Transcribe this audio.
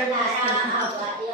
大家好是